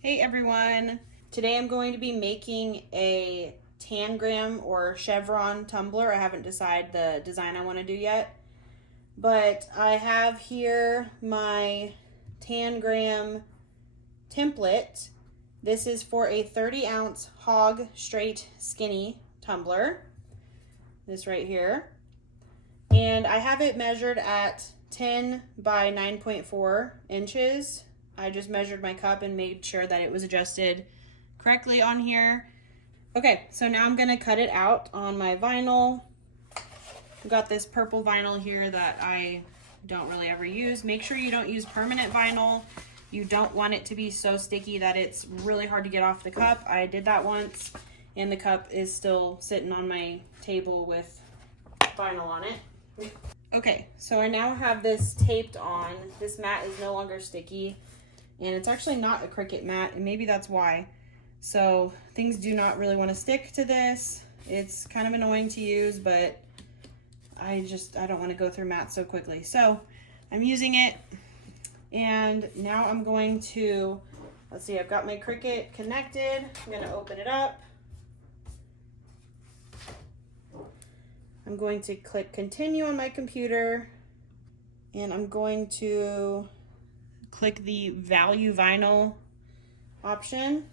Hey everyone! Today I'm going to be making a Tangram or chevron tumbler. I haven't decided the design I want to do yet, but I have here my Tangram template. This is for a 30-ounce hog straight skinny tumbler, this right here, and I have it measured at 10 by 9.4 inches. I just measured my cup and made sure that it was adjusted correctly on here. Okay, so now I'm gonna cut it out on my vinyl. I've got this purple vinyl here that I don't really ever use. Make sure you don't use permanent vinyl. You don't want it to be so sticky that it's really hard to get off the cup. I did that once and the cup is still sitting on my table with vinyl on it. Okay, so I now have this taped on. This mat is no longer sticky. And it's actually not a Cricut mat, and maybe that's why. So things do not really want to stick to this. It's kind of annoying to use, but I don't want to go through mats so quickly. So I'm using it, and now I'm going to, let's see, I've got my Cricut connected. I'm going to open it up. I'm going to click continue on my computer, and I'm going to click the value vinyl option.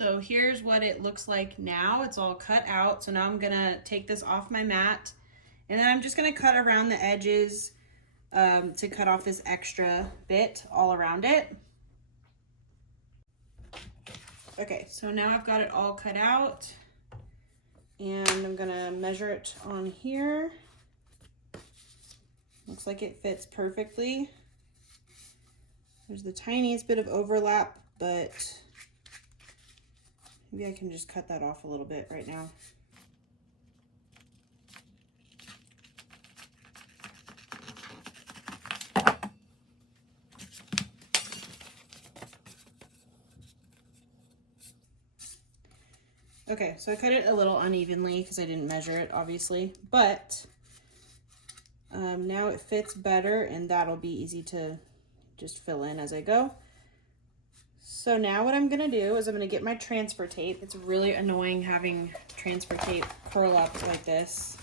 So here's what it looks like now. It's all cut out. So now I'm gonna take this off my mat, and then I'm just gonna cut around the edges to cut off this extra bit all around it. Okay, so now I've got it all cut out, and I'm gonna measure it on here. Looks like it fits perfectly. There's the tiniest bit of overlap, but maybe I can just cut that off a little bit right now. Okay, so I cut it a little unevenly because I didn't measure it, obviously, but now it fits better, and that'll be easy to just fill in as I go. So now what I'm gonna do is I'm gonna get my transfer tape. It's really annoying having transfer tape curl up like this.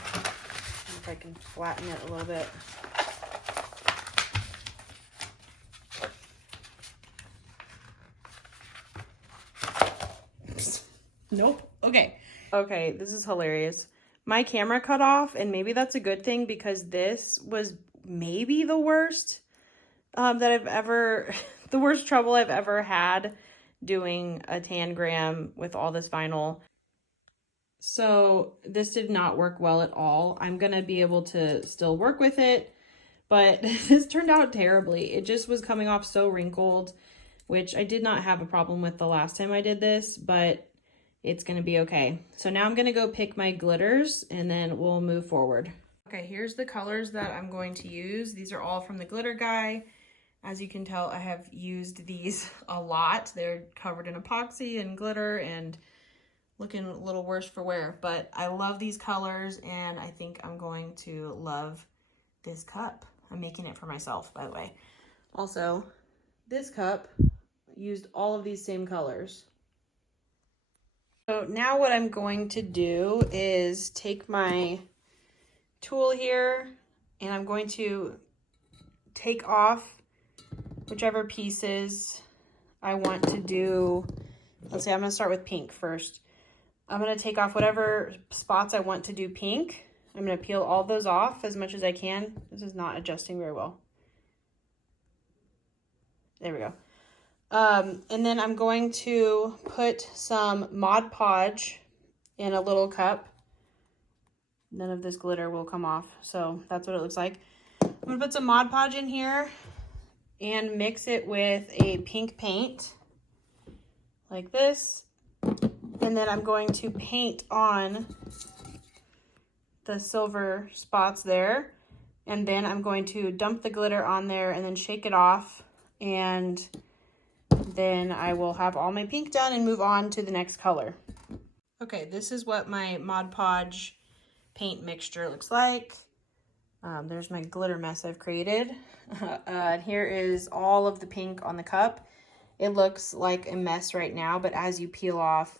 If I can flatten it a little bit. Nope. Okay. Okay, this is hilarious. My camera cut off, and maybe that's a good thing because this was maybe the worst the worst trouble I've ever had doing a Tangram with all this vinyl. So this did not work well at all. I'm gonna be able to still work with it, but this turned out terribly. It just was coming off so wrinkled, which I did not have a problem with the last time I did this, but it's gonna be okay. So now I'm gonna go pick my glitters, and then we'll move forward. Okay, here's the colors that I'm going to use. These are all from the glitter guy. As you can tell, I have used these a lot. They're covered in epoxy and glitter and looking a little worse for wear, but I love these colors, and I think I'm going to love this cup. I'm making it for myself, by the way. Also, this cup used all of these same colors. So now what I'm going to do is take my tool here, and I'm going to take off whichever pieces I want to do. Let's see, I'm gonna start with pink first. I'm gonna take off whatever spots I want to do pink. I'm gonna peel all those off as much as I can. This is not adjusting very well. There we go. And then I'm going to put some Mod Podge in a little cup. None of this glitter will come off, so that's what it looks like. I'm gonna put some Mod Podge in here and mix it with a pink paint like this. And then I'm going to paint on the silver spots there. And then I'm going to dump the glitter on there and then shake it off. And then I will have all my pink done and move on to the next color. Okay, this is what my Mod Podge paint mixture looks like. There's my glitter mess I've created. And here is all of the pink on the cup. It looks like a mess right now, but as you peel off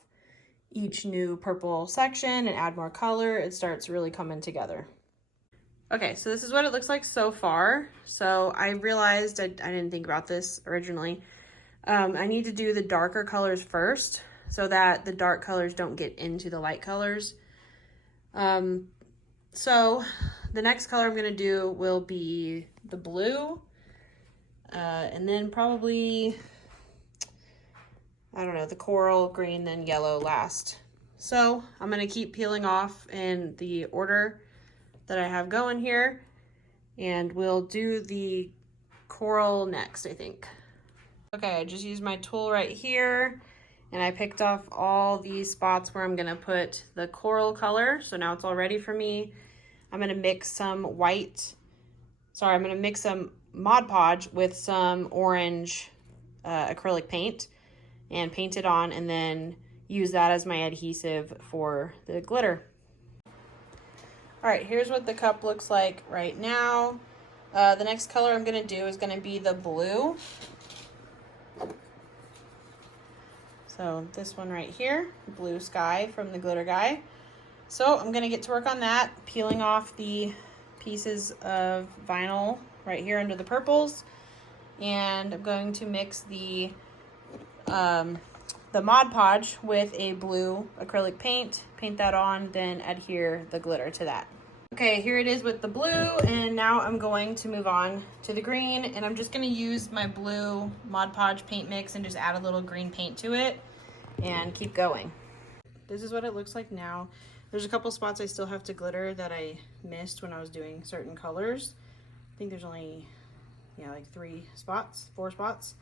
each new purple section and add more color, it starts really coming together. Okay, so this is what it looks like so far. So I realized I didn't think about this originally. I need to do the darker colors first so that the dark colors don't get into the light colors. So the next color I'm gonna do will be the blue, and then probably, I don't know, the coral, green, then yellow last. So I'm gonna keep peeling off in the order that I have going here, and we'll do the coral next, I think. Okay, I just used my tool right here, and I picked off all these spots where I'm gonna put the coral color. So now it's all ready for me. I'm gonna mix some I'm gonna mix some Mod Podge with some orange acrylic paint and paint it on, and then use that as my adhesive for the glitter. All right, here's what the cup looks like right now. The next color I'm gonna do is gonna be the blue. So this one right here, Blue Sky from the Glitter Guy. So I'm gonna get to work on that, peeling off the pieces of vinyl right here under the purples. And I'm going to mix the Mod Podge with a blue acrylic paint, paint that on, then adhere the glitter to that. Okay, here it is with the blue, and now I'm going to move on to the green, and I'm just gonna use my blue Mod Podge paint mix and just add a little green paint to it and keep going. This is what it looks like now. There's a couple spots I still have to glitter that I missed when I was doing certain colors. I think there's only, yeah, like 4 spots.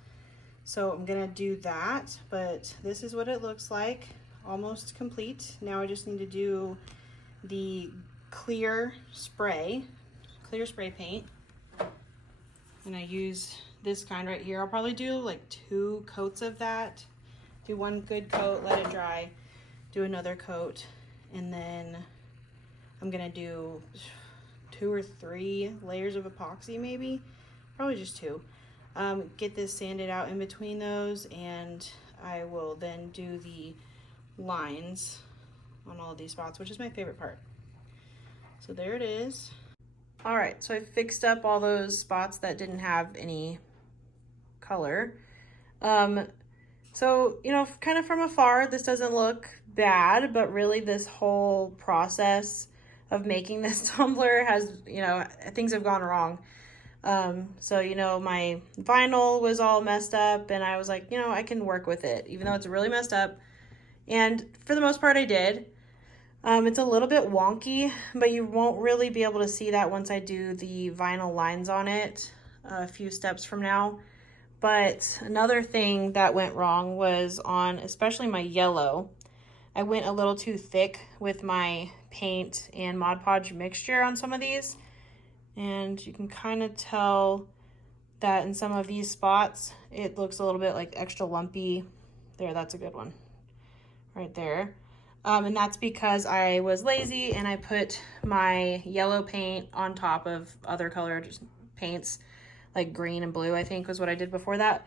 So I'm gonna do that, but this is what it looks like, almost complete. Now I just need to do the clear spray paint. And I use this kind right here. I'll probably do like 2 coats of that. Do 1 good coat, let it dry, do another coat, and then I'm gonna do 2 or 3 layers of epoxy maybe, probably just 2. Get this sanded out in between those, and I will then do the lines on all of these spots, which is my favorite part. So there it is. All right, so I fixed up all those spots that didn't have any color. So, you know, kind of from afar, this doesn't look bad, but really this whole process of making this tumbler has, you know, things have gone wrong. So, you know, my vinyl was all messed up, and I was like, you know, I can work with it, even though it's really messed up. And for the most part, I did. It's a little bit wonky, but you won't really be able to see that once I do the vinyl lines on it a few steps from now. But another thing that went wrong was on especially my yellow. I went a little too thick with my paint and Mod Podge mixture on some of these. And you can kind of tell that in some of these spots, it looks a little bit like extra lumpy. There, that's a good one right there. And that's because I was lazy and I put my yellow paint on top of other colored paints, like green and blue, I think was what I did before that.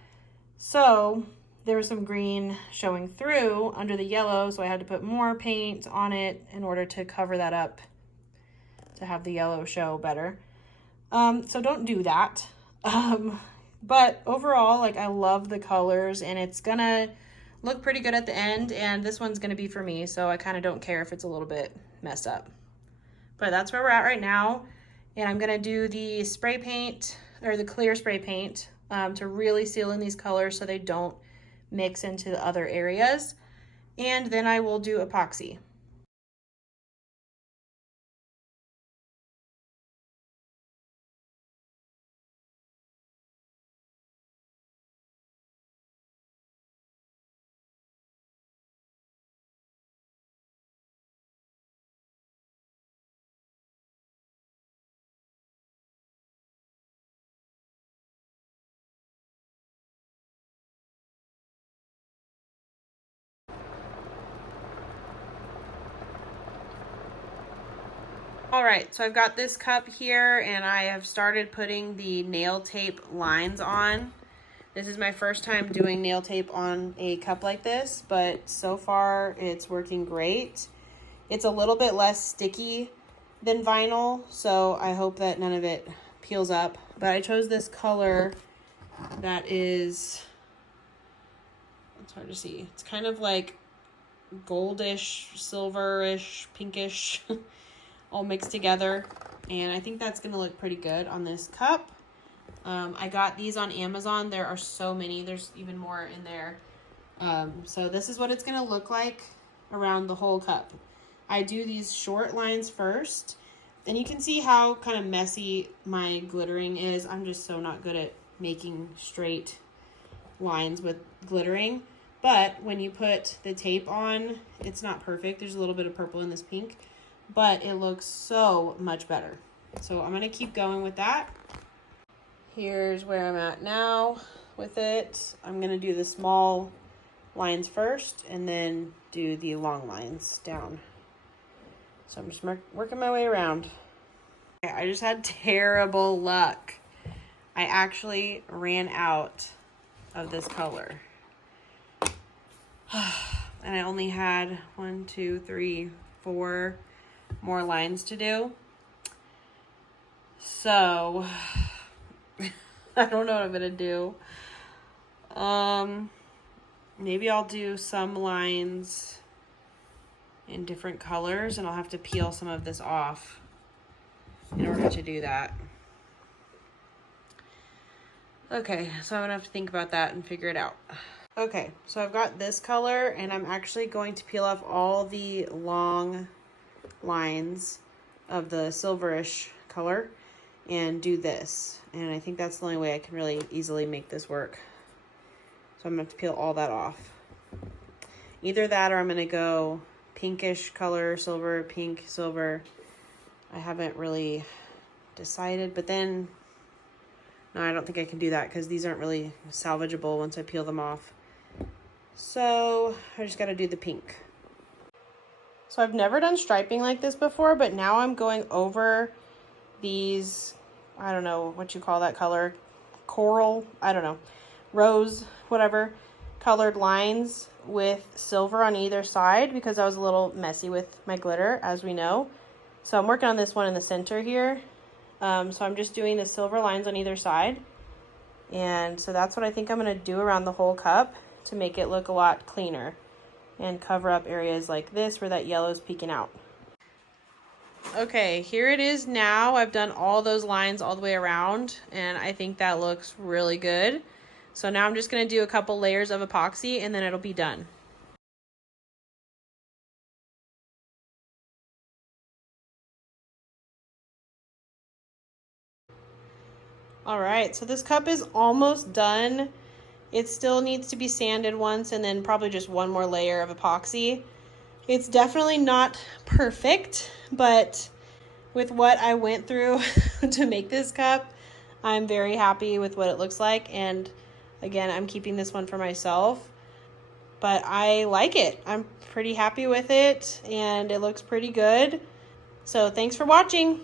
So there was some green showing through under the yellow, so I had to put more paint on it in order to cover that up to have the yellow show better. So don't do that. But overall, like, I love the colors, and it's gonna look pretty good at the end, and this one's gonna be for me, so I kind of don't care if it's a little bit messed up. But that's where we're at right now, and I'm gonna do the spray paint, or the clear spray paint, to really seal in these colors so they don't mix into the other areas. And then I will do epoxy. All right, so I've got this cup here and I have started putting the nail tape lines on. This is my first time doing nail tape on a cup like this, but so far it's working great. It's a little bit less sticky than vinyl, so I hope that none of it peels up. But I chose this color that is, it's hard to see. It's kind of like goldish, silverish, pinkish, all mixed together. And I think that's gonna look pretty good on this cup. I got these on Amazon. There are so many. There's even more in there. So this is what it's gonna look like around the whole cup. I do these short lines first, and you can see how kind of messy my glittering is. I'm just so not good at making straight lines with glittering. But when you put the tape on, it's not perfect. There's a little bit of purple in this pink, but it looks so much better. So I'm gonna keep going with that. Here's where I'm at now with it. I'm gonna do the small lines first and then do the long lines down. So I'm just working my way around. I just had terrible luck. I actually ran out of this color. And I only had 1, 2, 3, 4 more lines to do. So I don't know what I'm gonna do. Maybe I'll do some lines in different colors, and I'll have to peel some of this off in order to do that. Okay, so I'm gonna have to think about that and figure it out. Okay, so I've got this color, and I'm actually going to peel off all the long lines of the silverish color and do this. And I think that's the only way I can really easily make this work. So I'm gonna have to peel all that off. Either that or I'm gonna go pinkish color, silver, pink, silver. I haven't really decided, but then, no, I don't think I can do that because these aren't really salvageable once I peel them off. So I just gotta do the pink. So I've never done striping like this before, but now I'm going over these, I don't know what you call that color, coral, I don't know, rose, whatever, colored lines with silver on either side because I was a little messy with my glitter, as we know. So I'm working on this one in the center here. So I'm just doing the silver lines on either side. And so that's what I think I'm gonna do around the whole cup to make it look a lot cleaner and cover up areas like this where that yellow is peeking out. Okay, here it is now. I've done all those lines all the way around, and I think that looks really good. So now I'm just gonna do a couple layers of epoxy and then it'll be done. All right, so this cup is almost done. It still needs to be sanded once and then probably just one more layer of epoxy. It's definitely not perfect, but with what I went through to make this cup, I'm very happy with what it looks like. And again, I'm keeping this one for myself, but I like it. I'm pretty happy with it and it looks pretty good. So thanks for watching.